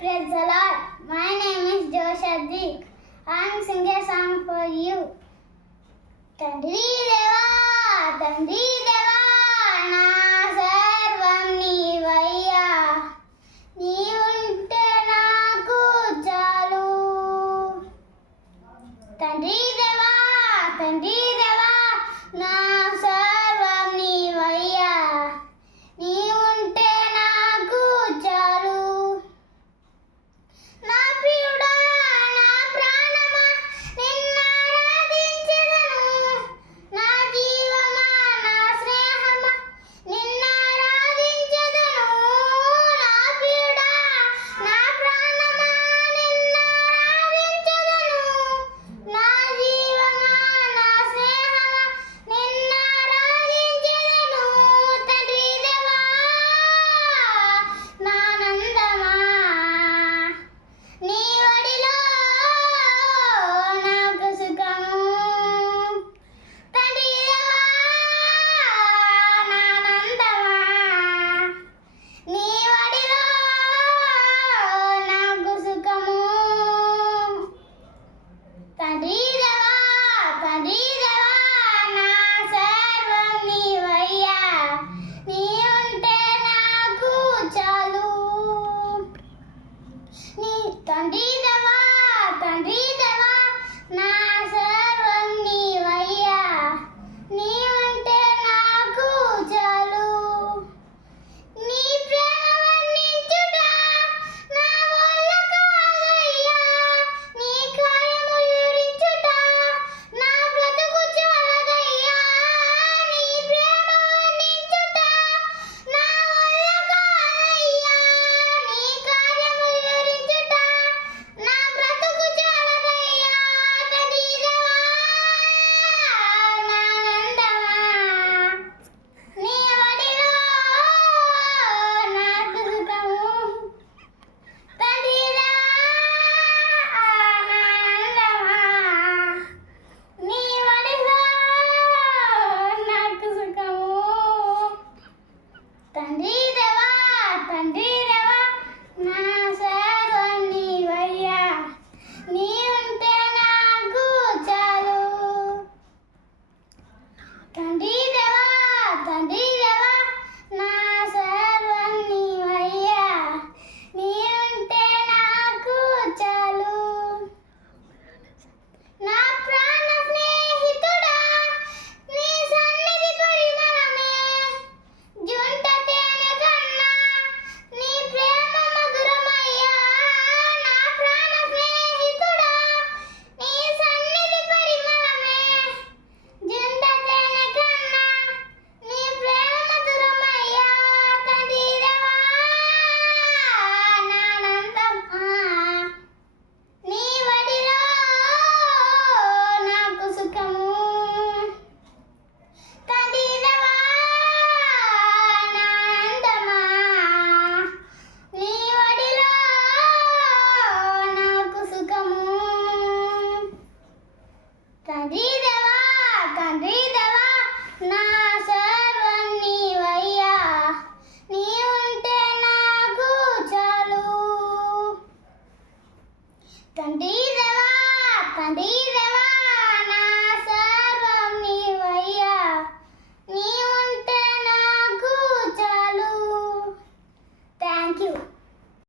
Praise the Lord. My name is Joshadrik. I am singing a song for you. తండ్రి దేవా తండ్రి దేవా నా సర్వం నీవయ్యా నీవుంటే నాకు చాలు తండ్రి దేవా తండ్రి దేవా నా సర్వం నీవయ్యా నీవుంటే నాకు చాలు నా ప్రియుడా నా ప్రాణమా నిన్నారాధించెదను నా జీవమా నా స్నేహమా నిన్నారాధించెదను నా ప్రియుడా నా ప్రాణమా నిన్నారాధించెదను నా జీవమా నా స్నేహమా నిన్నారాధించెదను తండ్రి దేవా నా ఆనందమా నీ వడిలో నాకు సుఖము తండ్రి దేవా నా ఆనందమా నీ వడిలో నాకు సుఖము తండ్రి దేవా తండ్రి దేవా నా సర్వం నీవయ్యా నీ ఉంటే నాకు చాలు నీ తండ్రి దేవా తండ్రి దేవా నా సర్వం నీవయ్యా నీ ఉంటే నాకు చాలు నీ ప్రేమ వర్ణించుట నా వల్ల కాదయ్యా నీ కార్యములు వివరించుట నా బ్రతుకు చాలదయ్యా నీ ప్రేమ వర్ణించుట నా వల్ల కాదయ్యా నీ కార్యములు వివరించుట నా బ్రతుకు చాలదయ్యా తండ్రి దేవా నా ఆనందమా నీ వడిలో నాకు సుఖము తండ్రి దేవా నా ఆనందమా నీ వడిలో నాకు సుఖము తండ్రి దేవా తండ్రి దేవా నా సర్వం నీవయ్యా నీ ఉంటే నాకు చాలు తండ్రి దేవా తండ్రి దేవా నా సర్వం నీవయ్యా నీ ఉంటే నాకు చాలు నా ప్రాణ స్నేహితుడా నీ సన్నిధి పరిమళమే జుంట తేనె కన్నా నీ ప్రేమ మధురమయ్యా నా ప్రాణ స్నేహితుడా నీ సన్నిధి పరిమళమే జుంట తేనె కన్నా నీ ప్రేమ మధురమయ్యా తండ్రి దేవా నా ఆనందమా నీ వడిలో నాకు సుఖము తండ్రి దేవా నా ఆనందమా నీ వడిలో నాకు సుఖము తండ్రి దేవా తండ్రి దేవా నా సర్వం నీవయ్యా నీ ఉంటే నాకు చాలు తండ్రి దేవా తండ్రి